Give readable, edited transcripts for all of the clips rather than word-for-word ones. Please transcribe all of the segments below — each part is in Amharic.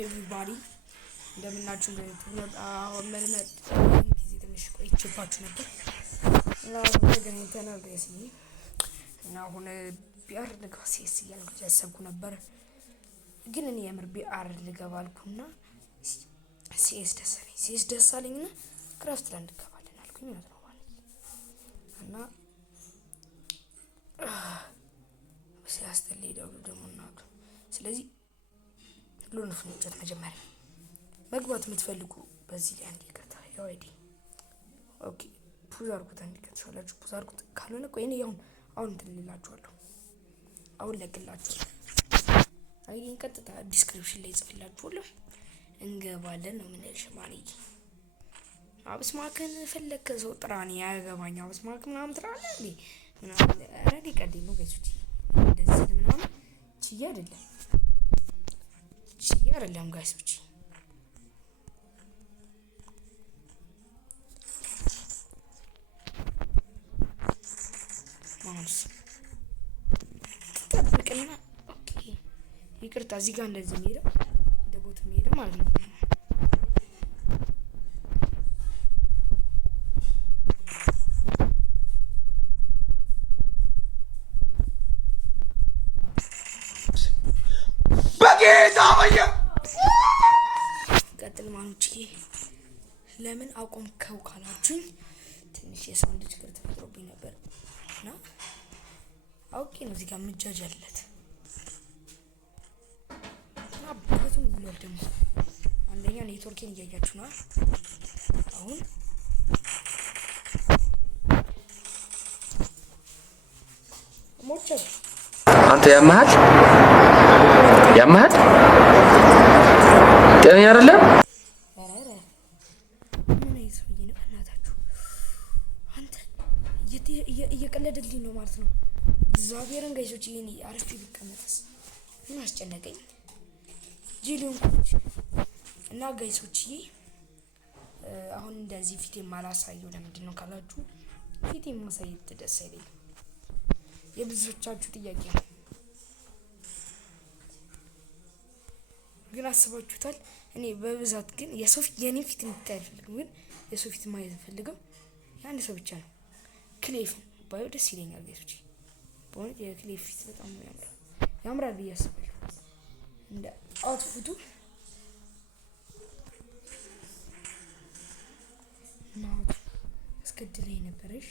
everybody እንደምናችሁ አሁን መልመድ ጊዜ ትንሽ ቆይቼባችሁ ነበር እና ተገናኝተናል ጋይስ እና አሁን ቢአር ልገባ ሲስ እያልኩ ያሰብኩ ነበር ግን እኔ የምር ቢአር ልገባ አልኩና ሲስ ደሳለኝና ክራፍት ላንድ ገባለን አልኩኝ ማለት ነው እና ሲያስተልይ ደግሞ እናቱ ስለዚህ ሁሉን ፍንጭት መጀመሪያ መግባት የምትፈልጉ በዚህ ላይ አንዴ ይቀርታ ያው አይዲ ኦኬ ፑሽ አድርጉት አንዴ ከተሻላችሁ ፑሽ አድርጉት ካልሆነ ቆይ እኔ አሁን ትልላችኋለሁ አሁን ለቅላችኋለሁ አይዲን ቀጥታ ዲስክሪፕሽን ላይ ጽፍላችኋለሁ እንገባለን ነው ምን ልሽማሪ አብስማከን ፈለከ ሰው ጥራኒ ያገባኛ አብስማክ ምናምን ጥራኒ እንዴ ምናምን አረዲ ቀዲሙ ነው ገሱቲ እንደዚህ ምናምን ቺያ አይደለም ጋይስ ብቻ ማውስ ተጠብቅና ኦኬ ይቅርታ እዚህ ጋር እንደዚህ ሄደ ደቦት ሄደ ማለት ነው በጌታዬ ቀጥልማኑቺ ለምን አቆምከው ካላችሁኝ ትንሽ የሳውንድ ችግር ተፈጥሮብኝ ነበር እና ኦኬ ነው እዚህ ጋር ምጃጃለት እና በቱን ብሎ ደግሞ አንደኛ ኔትወርኬን እያያችሁ ነው አሁን ሞቸ አንተ ያማሃል ጤነኛ አይደለም ምን ይሰውኝ ነው እናታችሁ አንተ እየቀለደልኝ ነው ማለት ነው እግዚአብሔርን ጋይሶች ይሄን አርፌ ቢቀመጥስ ምን አስጨነቀኝ ጂሉን እና ጋይሶች አሁን እንደዚህ ፊቴ ማላሳየው ለምንድን ነው ካላችሁ ፊቴ ማሳየት ደስ አይለኝም የብዙዎቻችሁ ጥያቄ ነው ግን አስባችሁታል እኔ በብዛት ግን የሰው የኔ ፊት እንድታይፈልግ ግን የሰው ፊት ማየት ፈልገው ያን ሰው ብቻ ነው ክሌፍ ባዩ ደስ ይለኛል ጋይሶች በእውነት የክሌፍ ፊት በጣም ያምራል ብዬ አስባለሁ እንደ አውትፉቱ ነው እስከድለኝ ነበርሽ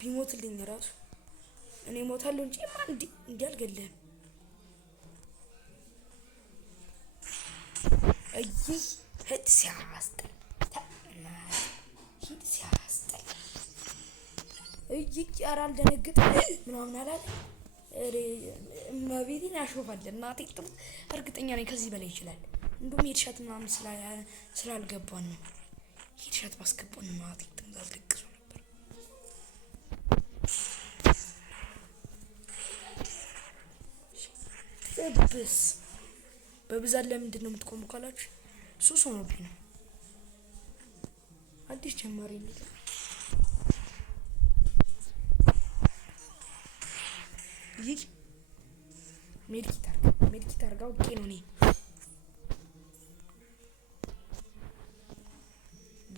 ቢሞትልኝ ራሱ እኔ ሞታለሁ እንጂ ማን እንዲያልገለም ሄድ ሲያስጠል ያራል ደነግጥ ምናምን አላለ ማቤቴን ያሾፋል እናቴ ጥሩ እርግጠኛ ነኝ ከዚህ በላይ ይችላል እንደውም የድሻት ምናምን ስላልገባን ነው የድሻት ባስገባን እናቴ ጥምዛል ልቅሱ በስ በብዛት ለምንድን ነው የምትቆሙ ካላችሁ ሱስ ሆኖብኝ ነው አዲስ ጀማሪ ነው ይህ ሜዲኪት አርጋው ኦኬ ነው እኔ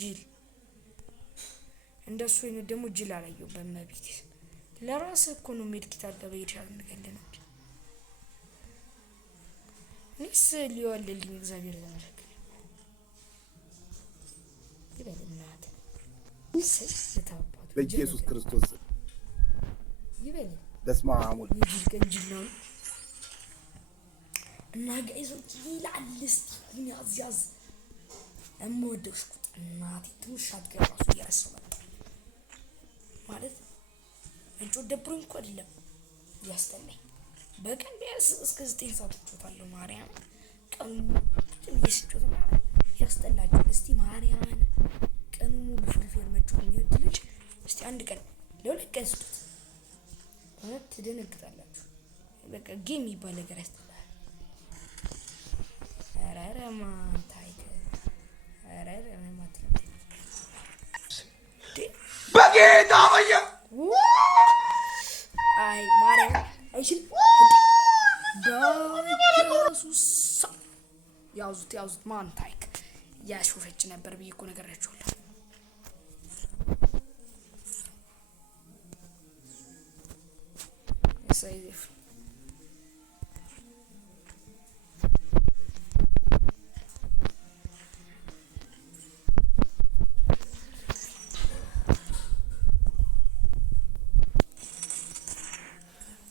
ጂል እንደሱ ነው ደግሞ ጂል አላየው በመቤት ለራስ እኮ ነው ሜዲኪት አርጋው ይቻላል ነገር ነው ንስ ሊወልልኝ እግዚአብሔር ዘመረክ ይበልናት ይሰጣጣው በኢየሱስ ክርስቶስ ይበል ደስማሙ ይጅልከንጅለው እና ጋይሶች ይላልስቲ ያዝ እሞደሽ ቁጥናት ትንሻት ገራሱ ያሰው ማለት እንጆ ደብሩኝ እኮ አይደለም ያስተለኝ በቀን ቢያንስ እስከ 9 ሰዓት ተጣጣለው ማርያም ቀኑ ትንሽጭው ያስተላችሁ እስቲ ማርያም ቀኑ ሙሉ ፍርፍር መጭው ይወድልሽ እስቲ አንድ ቀን ለሁለት ቀን ስጡት ትደነግጣላችሁ በቃ ጌም ይባል ነገር ያስተላል አራራማ ታይተ በጌታ በየ አይ ማርያም አይችል በኢየሱስ ያዙት ማን ታይክ ያሾፈች ነበር ብዬ እኮ ነገራችኋለሁ። ሰይፍ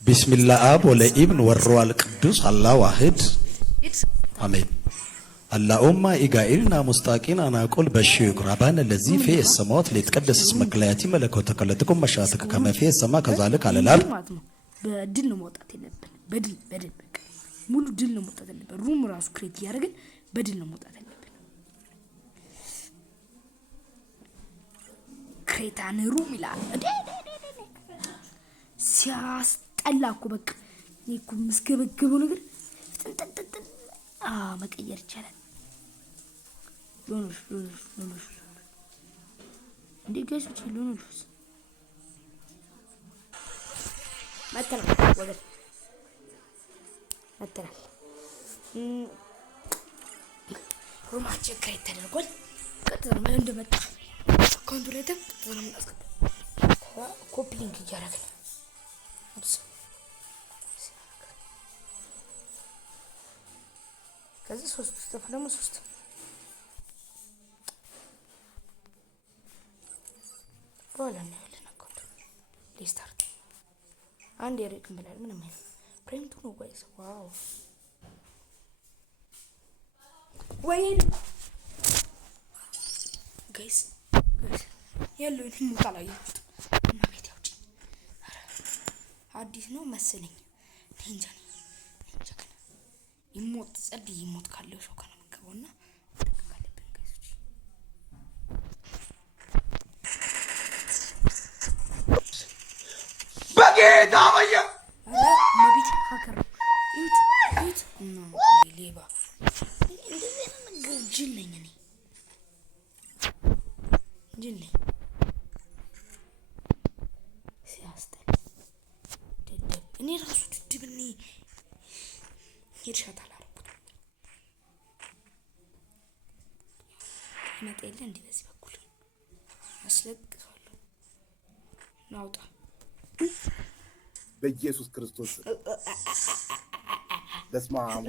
ቢስሚላህ አብ ወለኢብን ወሩሃል ቅዱስ አላህ ዋህድ አሜን። اللهم إجائلنا مستقين أنا أقول بشيك ربنا الذي في السماوات ليتقدس اسمك ليأتي ملكوتك لتكن مشيئتك كما في السماء كذلك على الأرض በድል ነው መውጣት የለብን በድል በቃ ሙሉ ድል ነው መውጣት የለብን ሩም ራሱ ክሬት ያደርግን በድል ነው መውጣት የለብን ክሬታን ሩም ይላል ሲያስጠላ እኮ በቃ እኮ ምስገበገበው ነገር ጥንጥንጥን መቀየር ይቻላል ሎኖሽ እንዴ ጋይሶች ሎኖሽ መተናል ወገን መተናል ሩማችን ክሬት ተደርጓል። ቀጥታ ነው እንደመጣ አካውንቱ ላይ ቀጥታ ነው የምናስገባው ኮፒ ሊንክ እያደረግን ከዚህ 3 ስቴፕ ደግሞ 3 በኋላ እናያለን። አካውንቱ ሊስታርት አንድ የሬክም ብላል ምንም አይነት ፕሬምቱ ነው ጋይስ ዋው ወይኔ ጋይስ ያለው ይሄን ሙጣ ላይ እና ቤት ያውጭ አዲስ ነው መሰለኝ እንጃ ግን ይሞት ጸድ ይሞት ካለው ሾካ ነው መገባውና ተከካለብን ጋይሶች በጌታ በየ ነቢት ሀከር ይት ነው ሌባ እንደዚህ ነገር ጅል ነኝ እኔ ጅል ነኝ ሲያስጠላ ደደብ እኔ ራሱ ድድብ እኔ ሄድሻት አላረኩት መጣ የለ እንዲህ በዚህ በኩል አስለቅሰዋለሁ ናውጣ በኢየሱስ ክርስቶስ በስመ አብ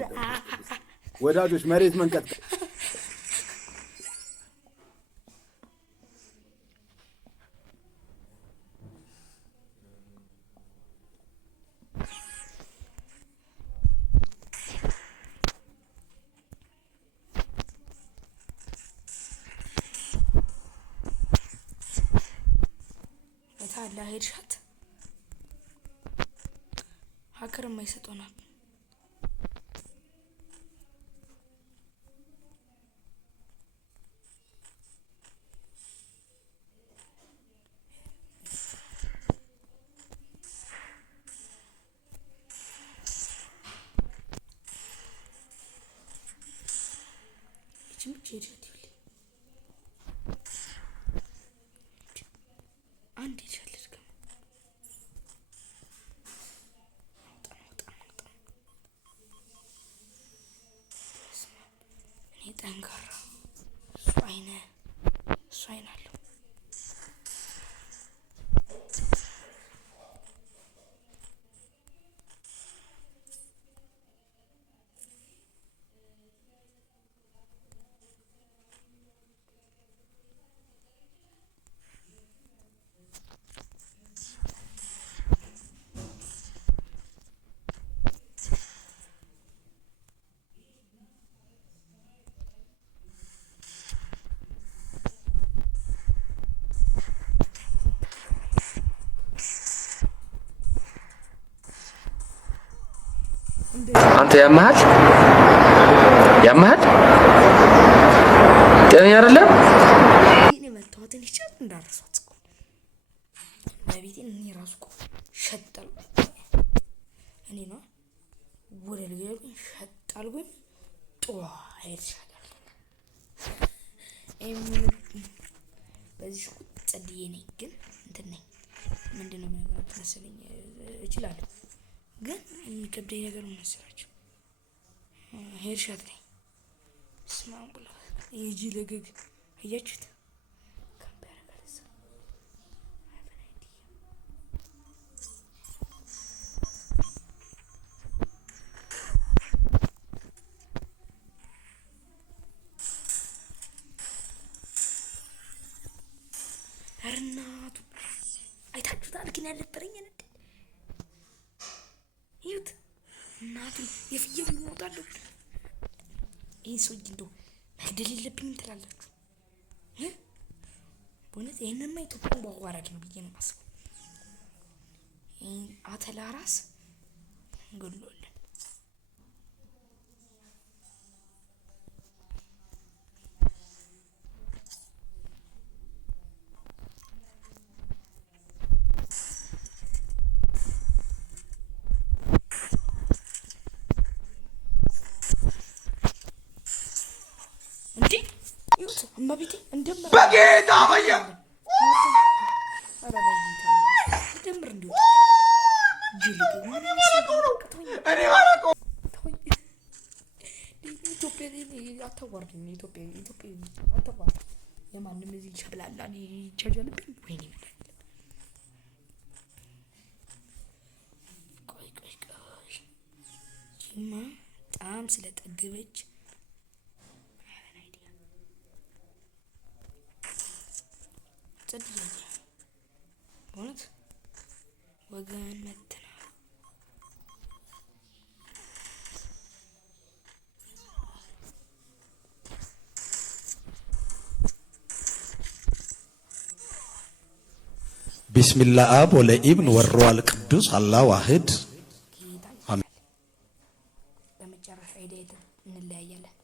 ወዳጆች መሬት መንቀጥቀጥ ታላ ሄድሻት ሀከር የማይሰጠናል አንድ ይቻለሽ ግን እኔ ጠንካራ እሱ አይነ አለው አንተ ያመሃል ጤነኛ አይደለም። እኔ መጣሁትን ይቻል እንዳረሳት እኮ ነቢቴን እኔ ራሱ እኮ ሸጣል እኔ ነው ወደ ልገኝ ሸጣልኩኝ ጧ አይቻላል በዚህ ጸድዬ ነኝ ግን እንትን ነኝ ምንድነው ነገር መሰለኝ እችላለሁ ግን የሚከብደኝ ነገር ምን መሰላችሁ ሄርሻት ላይ ስማምቁላ የጂ ለገግ አያችሁት አርናቱ አይታችሁታል ግን ያልነበረኝ እንዴ ይሁት እናቱ የፍየው ይሞታሉ ይሄ ሰውዬ እንደው መግደል የለብኝም ትላላችሁ በእውነት ይሄንማ ኢትዮጵያን ባዋራድ ነው ብዬ ነው የማስበው ይሄን አተላ ራስ ገሎልን እማቤቴ እንደምር በጌታ በየ እንደምር እንዲሁ እኔ ባላውቀው ኢትዮጵያ አታዋርድኝ ኢትዮጵያ አታዋርድ የማንም እዚህ ሸብላላ ይቻጃልብኝ ወይኔ ቆይ ጂማ በጣም ስለጠገበች ጸድዬ በእውነት ወገን መተና ቢስሚላህ አብ ወለኢብን ወሩሃል ቅዱስ አላህ ዋህድ በመጨረሻ ሄደን እንለያያለን